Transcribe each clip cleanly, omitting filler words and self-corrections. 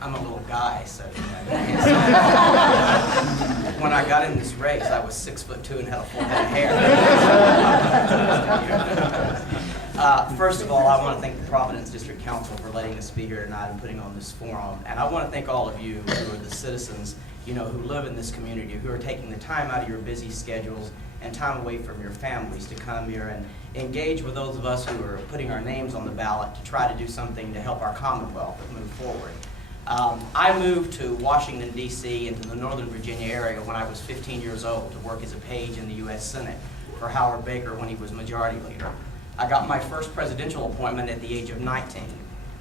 I'm a little guy, so when I got in this race, I was 6'2" and had a full head of hair. First of all, I want to thank the Providence District Council for letting us be here tonight and putting on this forum. And I want to thank all of you who are the citizens, who live in this community, who are taking the time out of your busy schedules and time away from your families to come here and engage with those of us who are putting our names on the ballot to try to do something to help our Commonwealth move forward. I moved to Washington, D.C. into the Northern Virginia area when I was 15 years old to work as a page in the U.S. Senate for Howard Baker when he was Majority Leader. I got my first presidential appointment at the age of 19.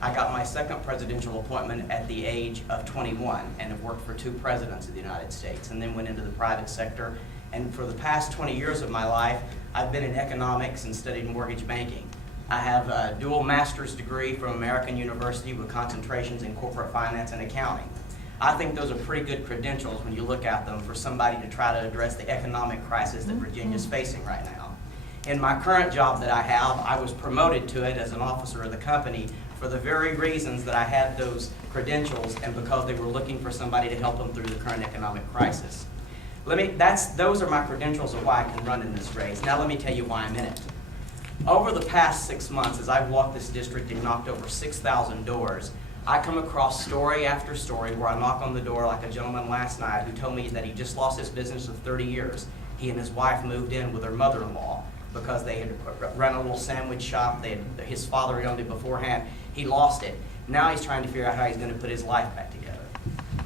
I got my second presidential appointment at the age of 21 and have worked for 2 presidents of the United States, and then went into the private sector. And for the past 20 years of my life, I've been in economics and studied mortgage banking. I have a dual master's degree from American University with concentrations in corporate finance and accounting. I think those are pretty good credentials when you look at them for somebody to try to address the economic crisis that Virginia is facing right now. In my current job that I have, I was promoted to it as an officer of the company for the very reasons that I had those credentials and because they were looking for somebody to help them through the current economic crisis. Those are my credentials of why I can run in this race. Now let me tell you why I'm in it. Over the past 6 months, as I've walked this district and knocked over 6,000 doors, I come across story after story where I knock on the door like a gentleman last night who told me that he just lost his business of 30 years. He and his wife moved in with their mother-in-law because they had run a little sandwich shop. His father had owned it beforehand. He lost it. Now he's trying to figure out how he's going to put his life back together.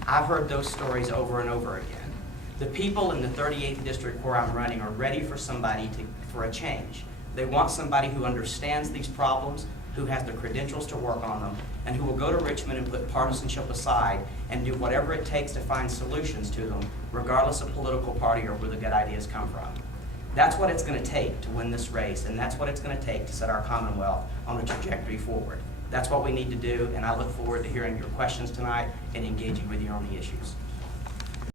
I've heard those stories over and over again. The people in the 38th district where I'm running are ready for for a change. They want somebody who understands these problems, who has the credentials to work on them, and who will go to Richmond and put partisanship aside and do whatever it takes to find solutions to them, regardless of political party or where the good ideas come from. That's what it's going to take to win this race, and that's what it's going to take to set our Commonwealth on the trajectory forward. That's what we need to do, and I look forward to hearing your questions tonight and engaging with you on the issues.